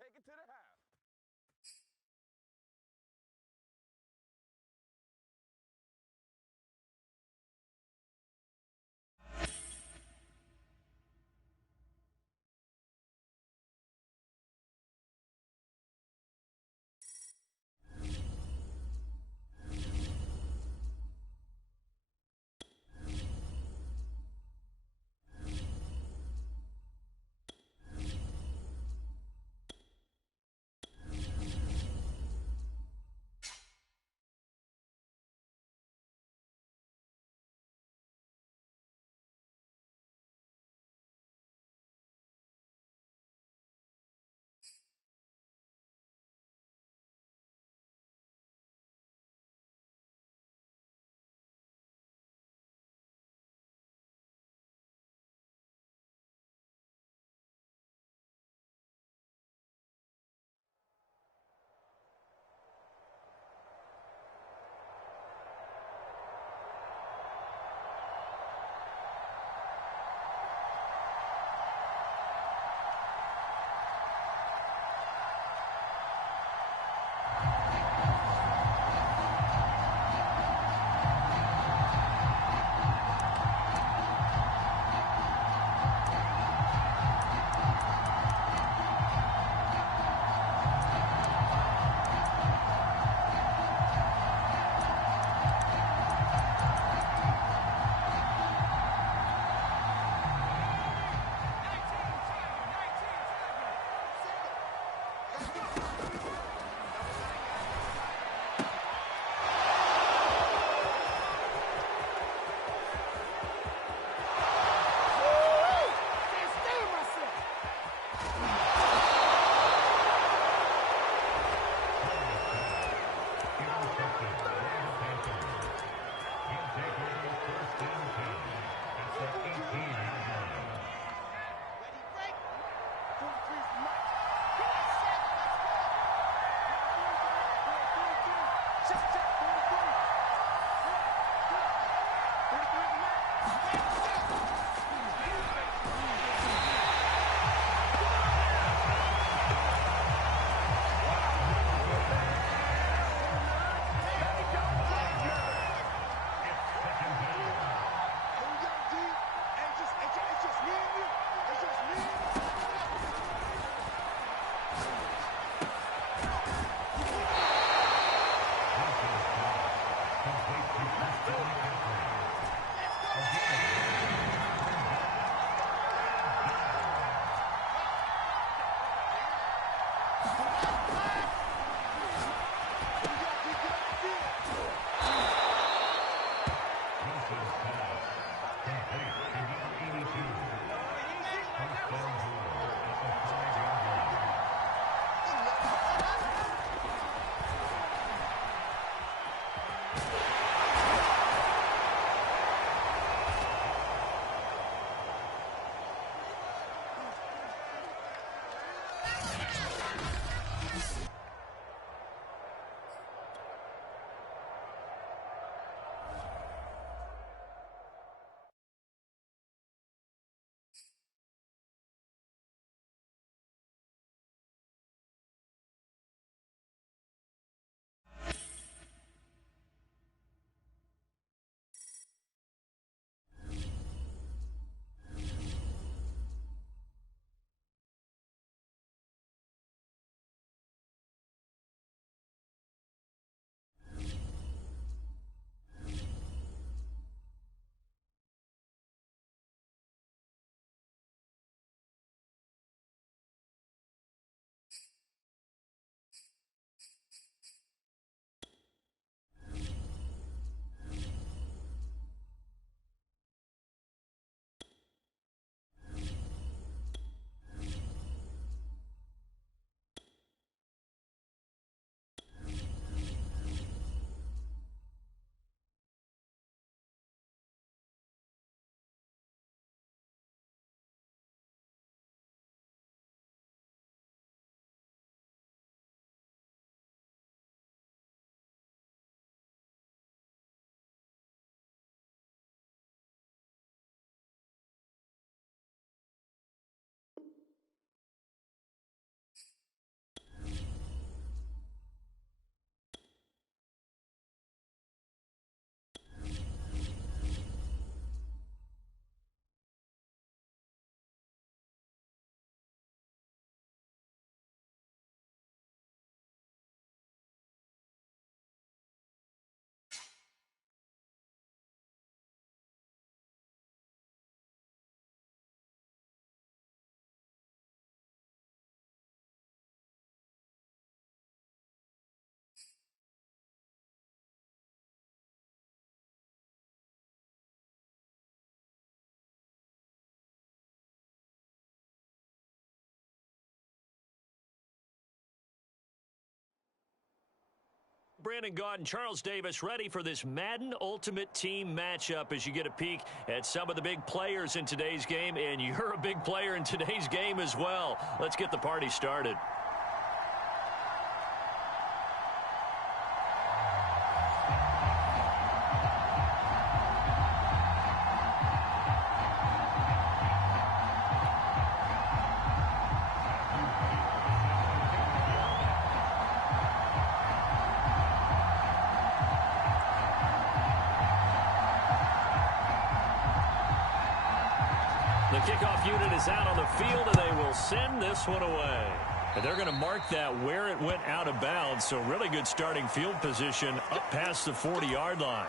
take it to the half. Brandon Gaud and Charles Davis ready for this Madden Ultimate Team matchup as you get a peek at some of the big players in today's game, and you're a big player in today's game as well. Let's get the party started. The kickoff unit is out on the field, and they will send this one away. And they're going to mark that where it went out of bounds, so really good starting field position up past the 40-yard line.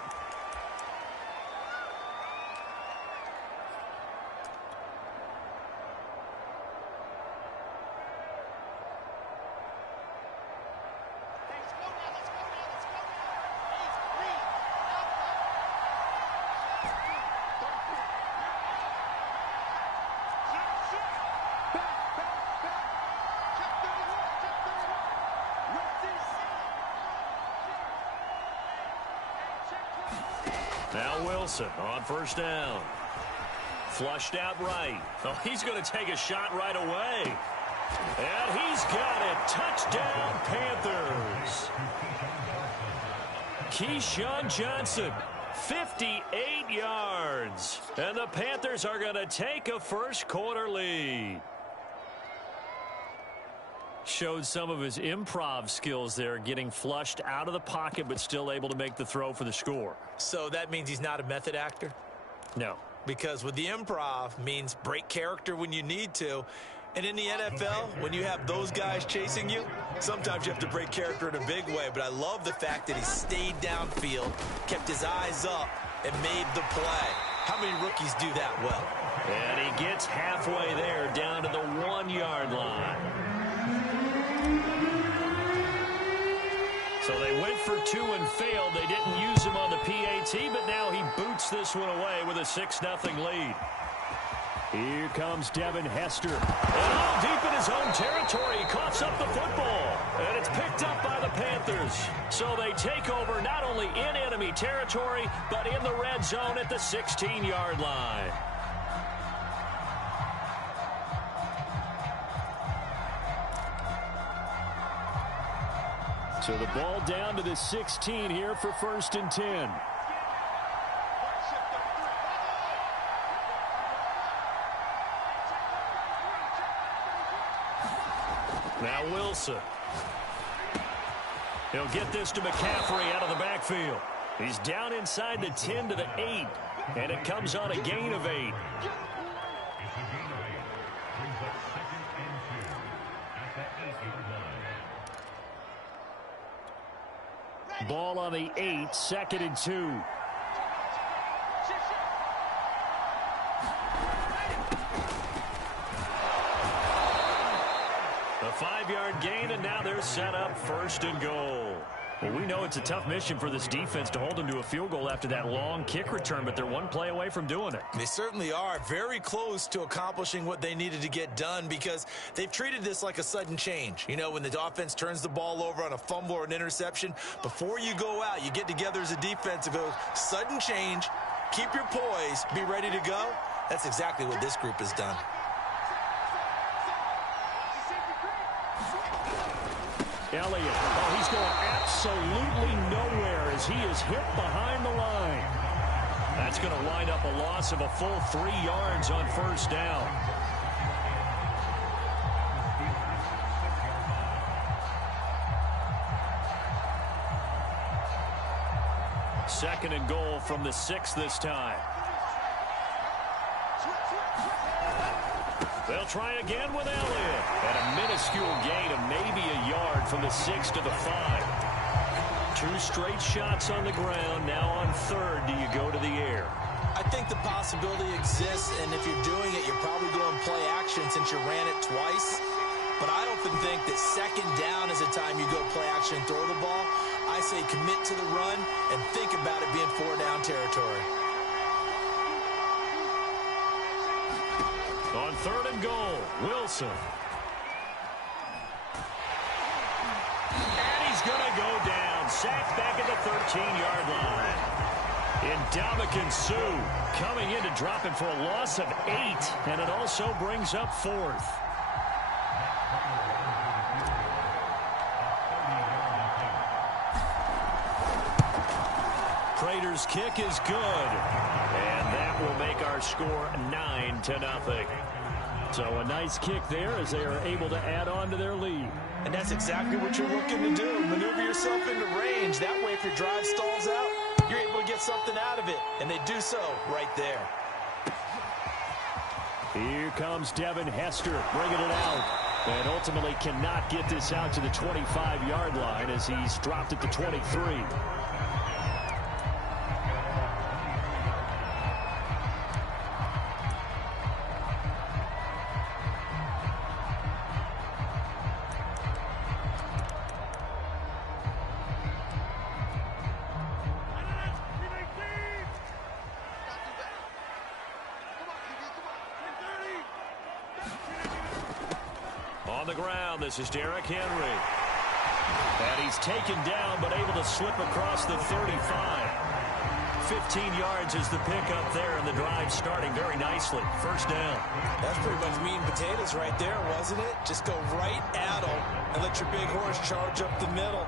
Now Wilson on first down. Flushed out right. Oh, he's going to take a shot right away. And he's got it. Touchdown, Panthers. Keyshawn Johnson, 58 yards. And the Panthers are going to take a first quarter lead. Showed some of his improv skills there, getting flushed out of the pocket but still able to make the throw for the score. So that means he's not a method actor? No. Because with the improv means break character when you need to. And in the NFL, when you have those guys chasing you, sometimes you have to break character in a big way. But I love the fact that he stayed downfield, kept his eyes up, and made the play. How many rookies do that well? And he gets halfway there, down to the 1-yard line. So they went for two and failed. They didn't use him on the PAT, but now he boots this one away with a 6-0 lead. Here comes Devin Hester. And all deep in his own territory, he coughs up the football. And it's picked up by the Panthers. So they take over not only in enemy territory, but in the red zone at the 16-yard line. So the ball down to the 16 here for 1st and 10. Now Wilson. He'll get this to McCaffrey out of the backfield. He's down inside the 10 to the 8, and it comes on a gain of 8. Ball on the 8, 2nd and 2. A 5-yard gain, and now they're set up 1st and goal. Well, we know it's a tough mission for this defense to hold them to a field goal after that long kick return, but they're one play away from doing it. They certainly are very close to accomplishing what they needed to get done because they've treated this like a sudden change. You know, when the offense turns the ball over on a fumble or an interception, before you go out, you get together as a defense and go, sudden change, keep your poise, be ready to go. That's exactly what this group has done. Elliott, oh, he's going absolutely nowhere as he is hit behind the line. That's going to wind up a loss of a full 3 yards on 1st down. Second and goal from the 6 this time. They'll try again with Elliott. And a minuscule gain of maybe a yard from the 6 to the 5. 2 straight shots on the ground. Now on 3rd, do you go to the air? I think the possibility exists, and if you're doing it, you're probably going to play action since you ran it twice. But I often think that 2nd down is a time you go play action and throw the ball. I say commit to the run and think about it being 4-down territory. On 3rd and goal, Wilson. And he's going to go down. sacked back at the 13-yard line. Ndamukong Suh coming in to drop him for a loss of 8, and it also brings up 4th. Prater's kick is good, and that will make our score 9-0. So a nice kick there as they are able to add on to their lead. And that's exactly what you're looking to do. Maneuver yourself into range. That way, if your drive stalls out, you're able to get something out of it. And they do so right there. Here comes Devin Hester bringing it out. And ultimately cannot get this out to the 25-yard line as he's dropped at the 23. On the ground, this is Derrick Henry. And he's taken down, but able to slip across the 35. 15 yards is the pickup there, and the drive starting very nicely. First down. That's pretty much meat and potatoes right there, wasn't it? Just go right at them and let your big horse charge up the middle.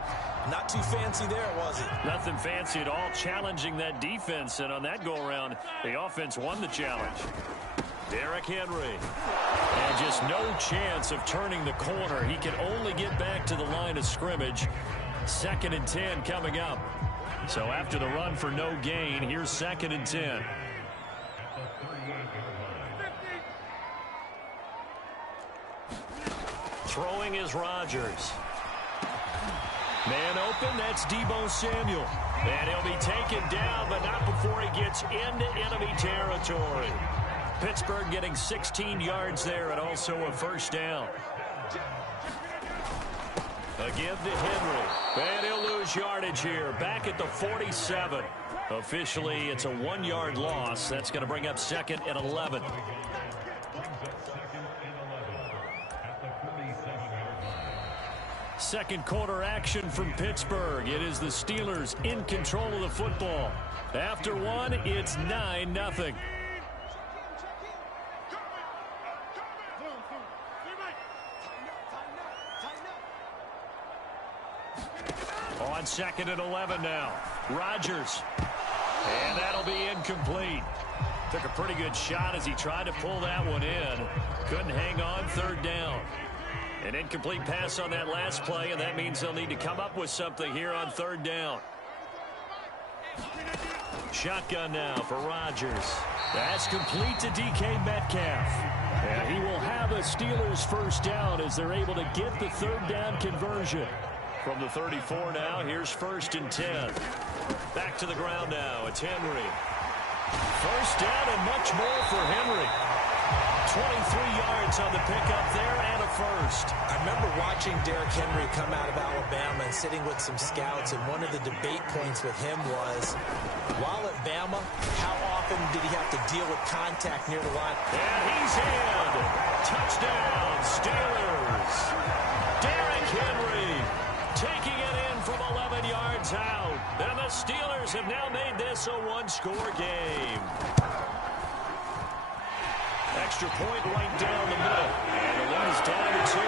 Not too fancy there, was it? Nothing fancy at all, challenging that defense. And on that go-around, the offense won the challenge. Derrick Henry. And just no chance of turning the corner. He can only get back to the line of scrimmage. 2nd and 10 coming up. So after the run for no gain, here's 2nd and 10. Throwing is Rodgers. Man open, that's Deebo Samuel. And he'll be taken down, but not before he gets into enemy territory. Pittsburgh getting 16 yards there and also a first down. A give to Henry. And he'll lose yardage here. Back at the 47. Officially, it's a 1-yard loss. That's going to bring up 2nd and 11. Second quarter action from Pittsburgh. It is the Steelers in control of the football. After one, it's 9-0. On 2nd and 11 now. Rodgers. And that'll be incomplete. Took a pretty good shot as he tried to pull that one in. Couldn't hang on. 3rd down. An incomplete pass on that last play, and that means they'll need to come up with something here on 3rd down. Shotgun now for Rodgers. That's complete to DK Metcalf. And he will have a Steelers first down as they're able to get the 3rd down conversion. From the 34 now, here's 1st and 10. Back to the ground now. It's Henry. First down and much more for Henry. 23 yards on the pickup there and a first. I remember watching Derrick Henry come out of Alabama and sitting with some scouts, and one of the debate points with him was, while at Bama, how often did he have to deal with contact near the line? And he's in. Touchdown, Steelers. Derrick Henry taking it in from 11 yards out. And the Steelers have now made this a one-score game. Extra point right down the middle. And the lead is down to 2.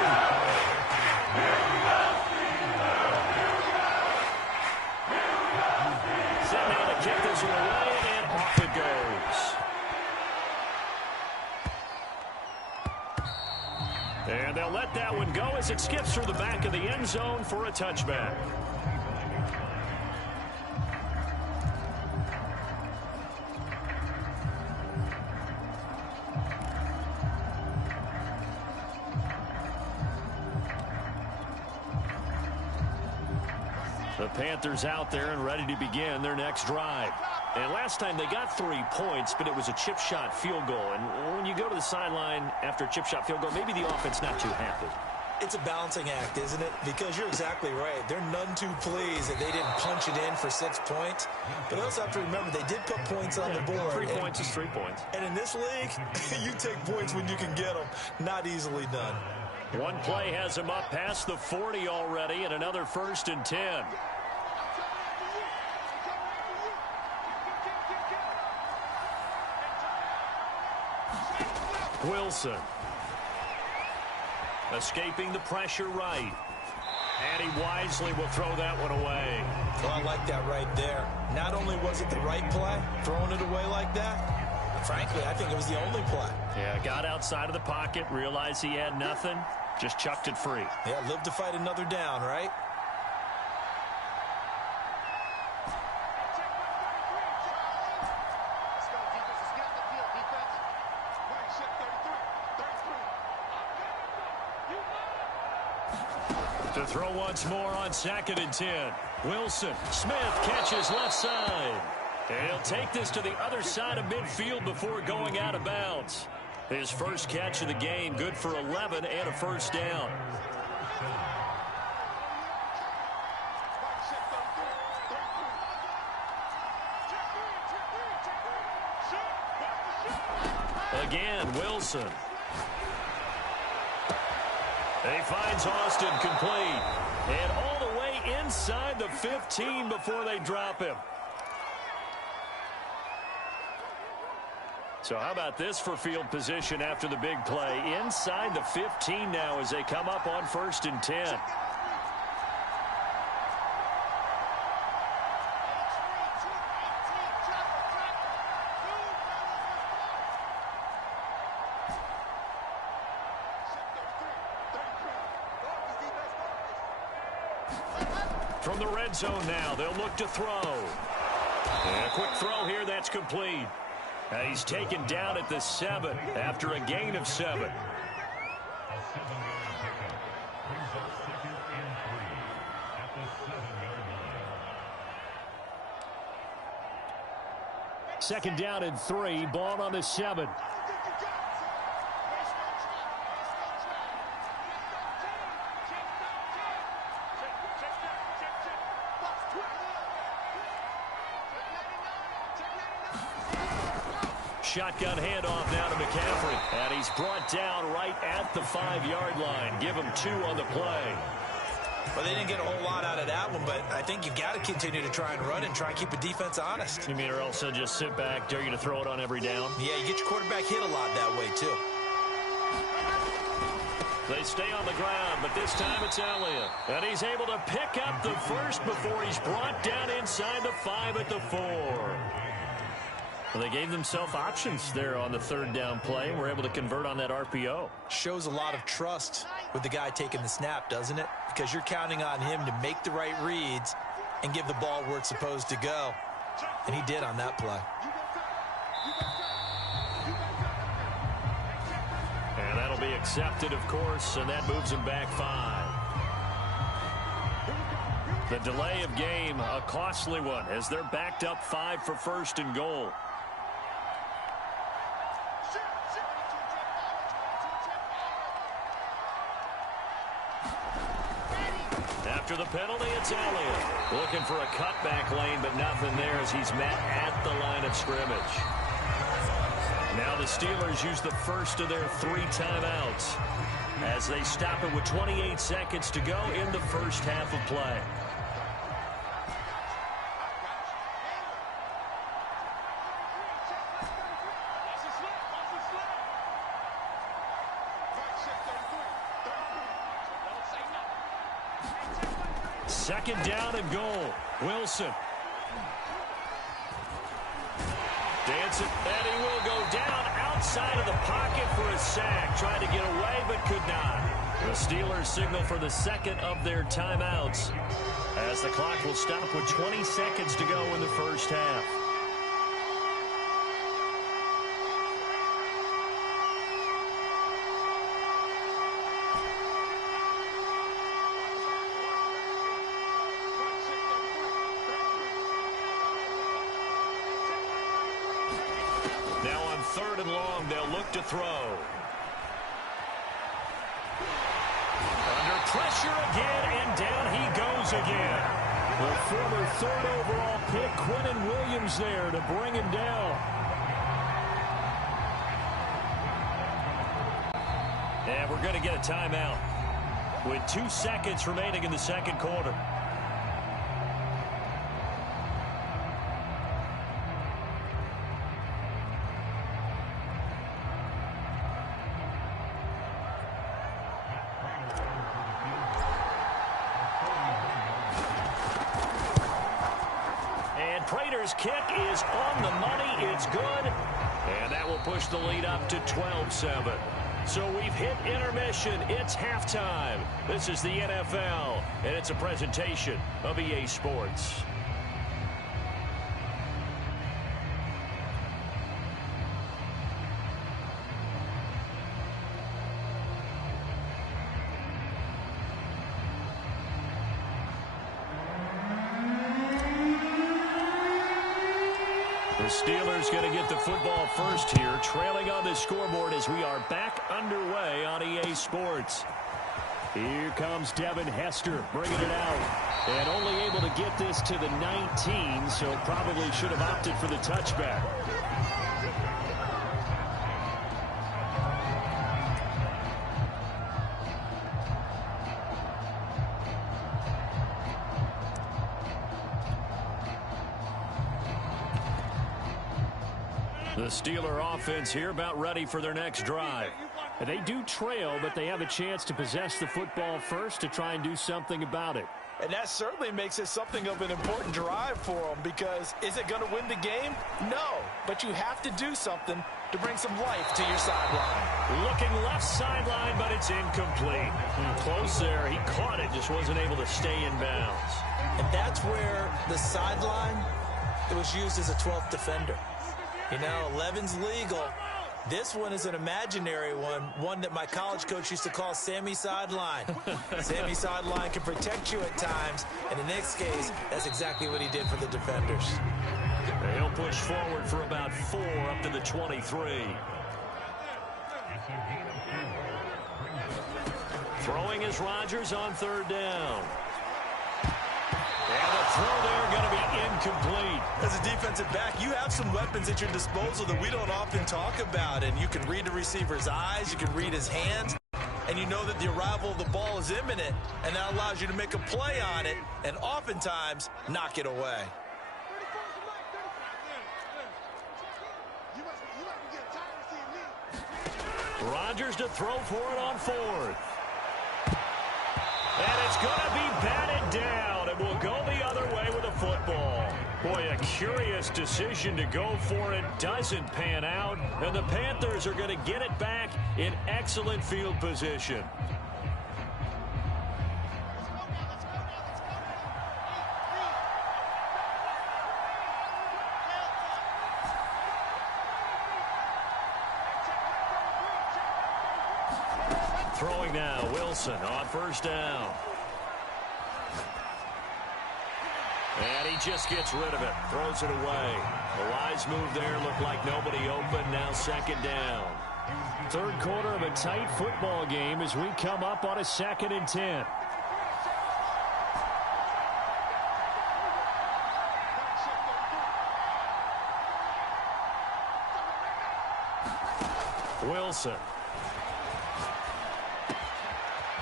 Set now to kick this one away, and off it goes. And they'll let that one go as it skips through the back of the end zone for a touchback. The Panthers out there and ready to begin their next drive. And last time they got 3 points, but it was a chip shot field goal. And when you go to the sideline after a chip shot field goal, maybe the offense not too happy. It's a balancing act, isn't it? Because you're exactly right. They're none too pleased that they didn't punch it in for 6 points. But also have to remember, they did put points on the board. 3 points is 3 points. And in this league, you take points when you can get them. Not easily done. One play has him up past the 40 already, and another 1st and 10. Wilson. Escaping the pressure right. And he wisely will throw that one away. Well, I like that right there. Not only was it the right play, throwing it away like that, frankly, I think it was the only play. Yeah, got outside of the pocket, realized he had nothing, just chucked it free. Yeah, live to fight another down, right? To throw once more on 2nd and 10. Wilson. Smith catches left side. And he'll take this to the other side of midfield before going out of bounds. His first catch of the game, good for 11 and a first down. Again, Wilson. He finds Austin complete. And all the way inside the 15 before they drop him. So how about this for field position after the big play? Inside the 15 now as they come up on 1st and 10. From the red zone now, they'll look to throw. And a quick throw here, that's complete. He's taken down at the 7 after a gain of 7. Second down and 3, ball on the 7. Shotgun handoff now to McCaffrey. And he's brought down right at the 5-yard line. Give him 2 on the play. Well, they didn't get a whole lot out of that one, but I think you've got to continue to try and run and try and keep the defense honest. You mean, or else they'll just sit back, dare you to throw it on every down? Yeah, you get your quarterback hit a lot that way, too. They stay on the ground, but this time it's Elliott. And he's able to pick up the first before he's brought down inside the 5 at the 4. Well, they gave themselves options there on the 3rd down play and were able to convert on that RPO. Shows a lot of trust with the guy taking the snap, doesn't it? Because you're counting on him to make the right reads and give the ball where it's supposed to go. And he did on that play. And that'll be accepted, of course, and that moves him back 5. The delay of game, a costly one, as they're backed up 5 for 1st and goal. After the penalty, it's Elliott. Looking for a cutback lane, but nothing there as he's met at the line of scrimmage. Now the Steelers use the first of their 3 timeouts as they stop it with 28 seconds to go in the first half of play. Second down and goal. Wilson. Dancing, and he will go down outside of the pocket for a sack. Tried to get away, but could not. The Steelers signal for the second of their timeouts as the clock will stop with 20 seconds to go in the first half. Now on 3rd and long, they'll look to throw. Under pressure again, and down he goes again. The former 3rd overall pick, Quinnen Williams there to bring him down. And we're going to get a timeout with 2 seconds remaining in the second quarter. And Prater's kick is on the money. It's good. And that will push the lead up to 12-7. So we've hit intermission. It's halftime. This is the NFL, and it's a presentation of EA Sports. The Steelers going to get the football first here, trailing on the scoreboard as we are back underway on EA Sports. Here comes Devin Hester bringing it out. And only able to get this to the 19, so probably should have opted for the touchback. The Steeler offense here about ready for their next drive. And they do trail, but they have a chance to possess the football first to try and do something about it. And that certainly makes it something of an important drive for them, because is it going to win the game? No, but you have to do something to bring some life to your sideline. Looking left sideline, but it's incomplete. Close there. He caught it, just wasn't able to stay in bounds. And that's where the sideline, it was used as a 12th defender. You know, 11's legal. This one is an imaginary one that my college coach used to call Sammy Sideline. Sammy Sideline can protect you at times, and in this case, that's exactly what he did for the defenders. He'll push forward for about 4 up to the 23. Throwing is Rodgers on 3rd down. And the throw there going to be incomplete. As a defensive back, you have some weapons at your disposal that we don't often talk about. And you can read the receiver's eyes, you can read his hands, and you know that the arrival of the ball is imminent, and that allows you to make a play on it and oftentimes knock it away. Rodgers to throw for it on 4th. And it's going to be batted down, and will go the other way with a football. Boy, a curious decision to go for it. Doesn't pan out, and the Panthers are going to get it back in excellent field position. Throwing now, Wilson on 1st down. And he just gets rid of it, throws it away. A wise move there, looked like nobody open, now 2nd down. 3rd quarter of a tight football game as we come up on a 2nd and 10. Wilson.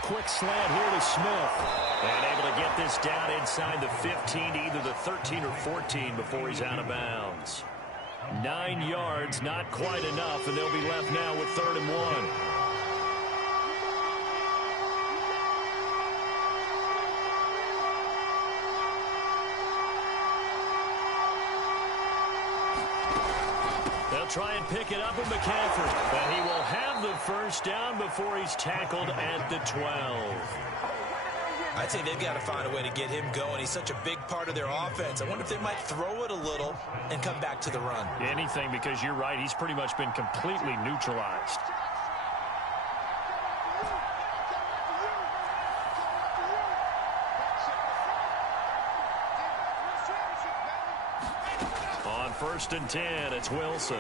Quick slant here to Smith. And able to get this down inside the 15 to either the 13 or 14 before he's out of bounds. 9 yards, not quite enough, and they'll be left now with 3rd and 1. They'll try and pick it up with McCaffrey. But he will have the 1st down before he's tackled at the 12. I'd say they've got to find a way to get him going. He's such a big part of their offense. I wonder if they might throw it a little and come back to the run. Anything, because you're right. He's pretty much been completely neutralized. On 1st and 10, it's Wilson.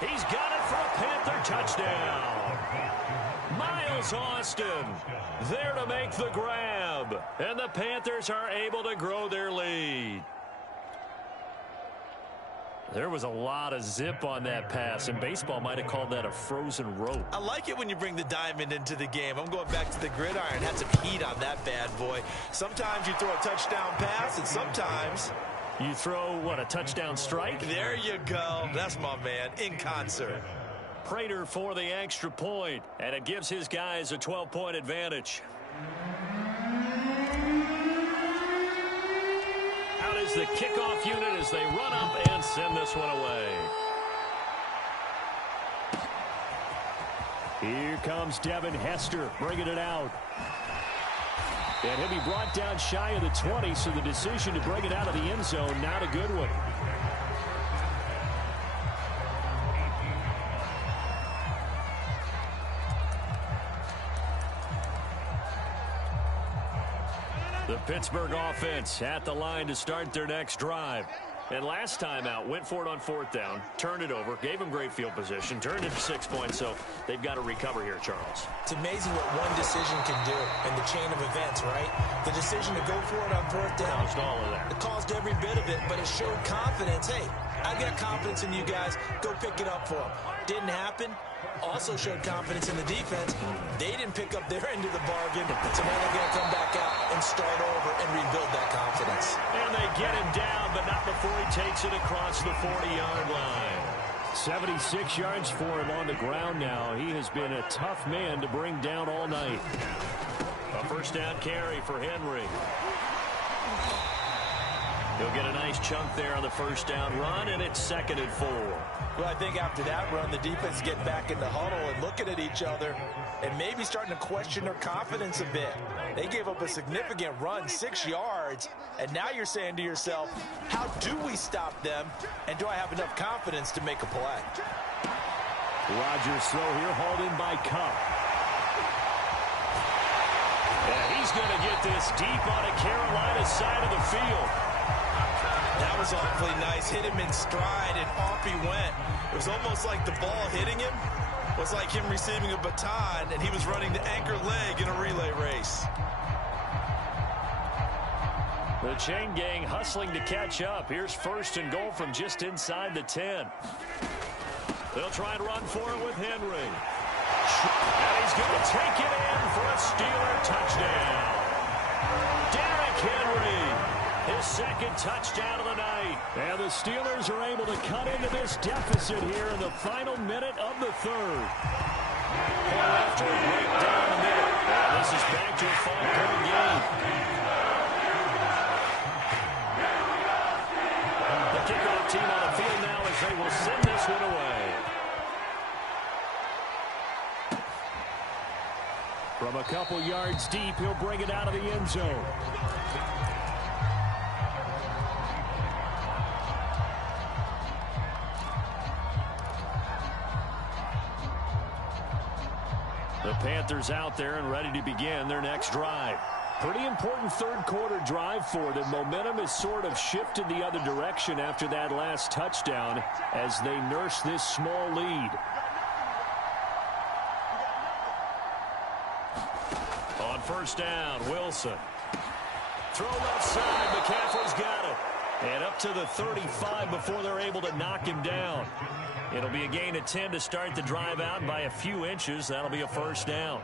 He's got it for a Panther touchdown. Miles Austin there to make the grab. And the Panthers are able to grow their lead. There was a lot of zip on that pass, and baseball might have called that a frozen rope. I like it when you bring the diamond into the game. I'm going back to the gridiron. Had some heat on that bad boy. Sometimes you throw a touchdown pass, and sometimes you throw, what, a touchdown strike? There you go. That's my man, in concert. Prater for the extra point, and it gives his guys a 12-point advantage. Out is the kickoff unit as they run up and send this one away. Here comes Devin Hester bringing it out. And he'll be brought down shy of the 20, so the decision to bring it out of the end zone, not a good one. The Pittsburgh offense at the line to start their next drive. And last time out, went for it on 4th down, turned it over, gave them great field position, turned it to 6 points, so they've got to recover here, Charles. It's amazing what one decision can do in the chain of events, right? The decision to go for it on 4th down. Caused all of that. It caused every bit of it, but it showed confidence. Hey, I got confidence in you guys. Go pick it up for them. Didn't happen. Also showed confidence in the defense. They didn't pick up their end of the bargain, so now they're going to come back out and start over and rebuild that confidence. And they get him down, but not before he takes it across the 40-yard line. 76 yards for him on the ground now. He has been a tough man to bring down all night. A first down carry for Henry. He'll get a nice chunk there on the first down run, and it's 2nd and 4. Well, I think after that run, the defense get back in the huddle and looking at each other and maybe starting to question their confidence a bit. They gave up a significant run, 6 yards, and now you're saying to yourself, how do we stop them, and do I have enough confidence to make a play? Rodgers throw here, hauled in by Cup. And he's going to get this deep on a Carolina side of the field. That was awfully nice. Hit him in stride, and off he went. It was almost like the ball hitting him was like him receiving a baton, and he was running the anchor leg in a relay race. The chain gang hustling to catch up. Here's 1st and goal from just inside the 10. They'll try and run for it with Henry. And he's going to take it in for a Steeler touchdown. Derrick Henry. His 2nd touchdown of the night. And the Steelers are able to cut into this deficit here in the final minute of the 3rd. After a breakdown the middle. And this is back to a 5-point game. The kickoff team on the field now as they will send this one away. From a couple yards deep, he'll bring it out of the end zone. The Panthers out there and ready to begin their next drive. Pretty important 3rd quarter drive for them. Momentum has sort of shifted the other direction after that last touchdown as they nurse this small lead. On 1st down, Wilson. Throw left side, McCaffrey's got it. And up to the 35 before they're able to knock him down. It'll be a gain of 10 to start the drive out by a few inches. That'll be a 1st down.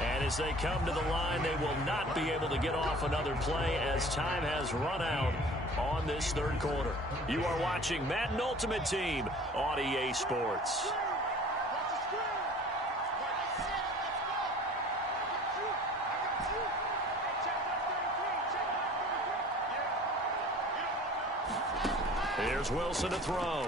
And as they come to the line, they will not be able to get off another play as time has run out on this 3rd quarter. You are watching Madden Ultimate Team on EA Sports. Here's Wilson to throw.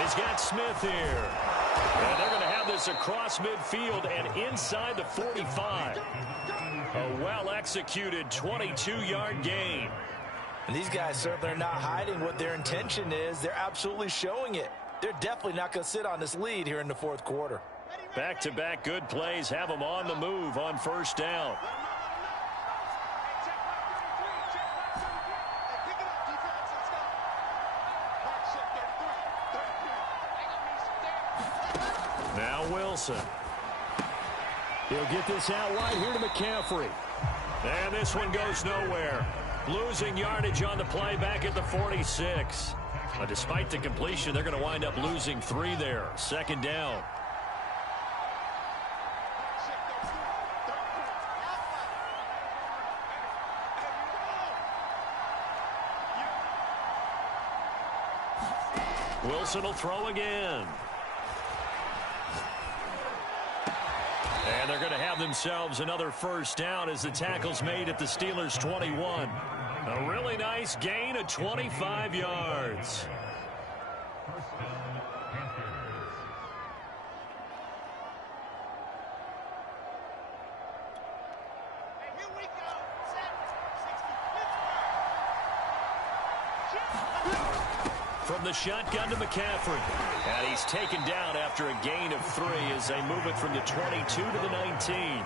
He's got Smith here. And they're going to have this across midfield and inside the 45. A well-executed 22-yard gain. And these guys certainly are not hiding what their intention is. They're absolutely showing it. They're definitely not going to sit on this lead here in the 4th quarter. Back-to-back good plays have them on the move on 1st down. Now Wilson. He'll get this out wide here to McCaffrey. And this one goes nowhere. Losing yardage on the play back at the 46. But despite the completion, they're going to wind up losing 3 there. 2nd down. Wilson will throw again. And they're going to have themselves another first down as the tackle's made at the Steelers' 21. A really nice gain of 25 yards. From the shotgun to McCaffrey. And he's taken down after a gain of 3 as they move it from the 22 to the 19.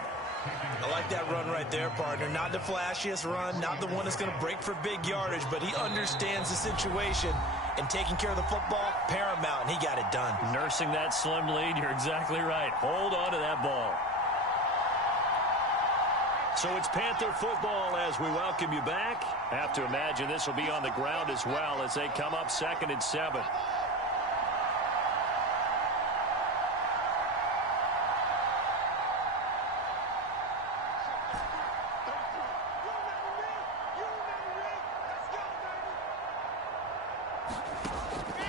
I like that run right there, partner. Not the flashiest run, not the one that's going to break for big yardage, but he understands the situation, and taking care of the football, paramount, and he got it done. Nursing that slim lead, you're exactly right. Hold on to that ball. So it's Panther football as we welcome you back. Have to imagine this will be on the ground as well as they come up 2nd and 7.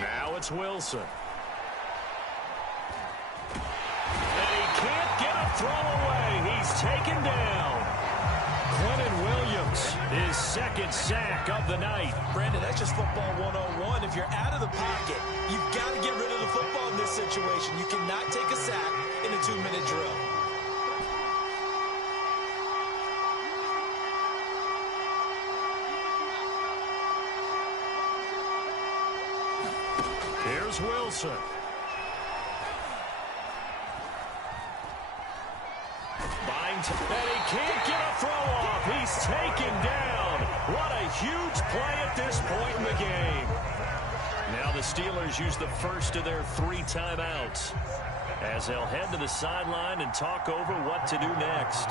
Now it's Wilson. And he can't get a throw away. He's taken down. Quentin Williams, his 2nd sack of the night. Brandon, that's just football 101. If you're out of the pocket, you've got to get rid of the football in this situation. You cannot take a sack in a 2-minute drill. Here's Wilson. And he can't get a throw off. He's taken down. What a huge play at this point in the game. Now the Steelers use the first of their 3 timeouts as they'll head to the sideline and talk over what to do next.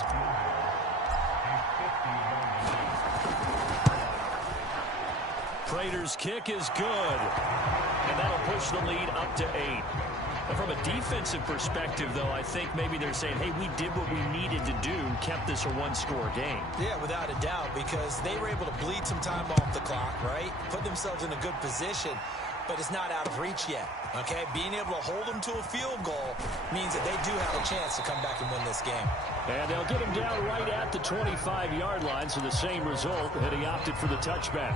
Prater's kick is good. And that'll push the lead up to 8. From a defensive perspective, though, I think maybe they're saying, hey, we did what we needed to do, kept this a 1-score game. Yeah, without a doubt, because they were able to bleed some time off the clock, right? Put themselves in a good position, but it's not out of reach yet, okay? Being able to hold them to a field goal means that they do have a chance to come back and win this game. And they'll get him down right at the 25-yard line, so the same result, and he opted for the touchback.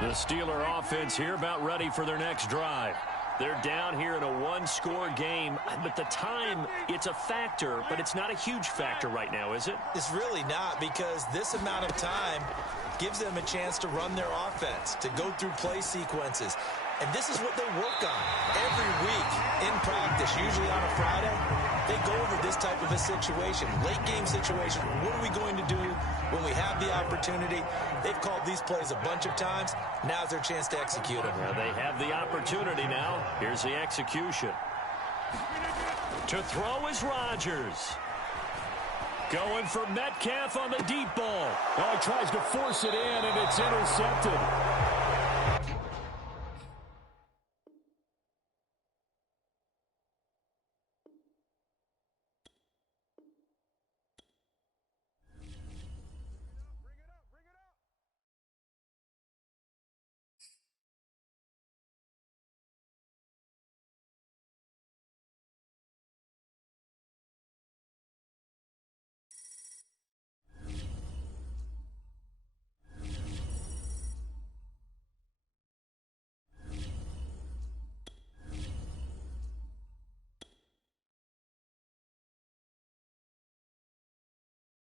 The Steeler offense here about ready for their next drive. They're down here in a 1-score game, but the time, it's a factor, but it's not a huge factor right now, is it? It's really not, because this amount of time gives them a chance to run their offense, to go through play sequences. And this is what they work on every week in practice, usually on a Friday. They go over this type of a situation, late game situation. What are we going to do when we have the opportunity? They've called these plays a bunch of times. Now's their chance to execute them. Well, they have the opportunity now. Here's the execution. To throw is Rodgers. Going for Metcalf on the deep ball. Oh, he tries to force it in, and it's intercepted.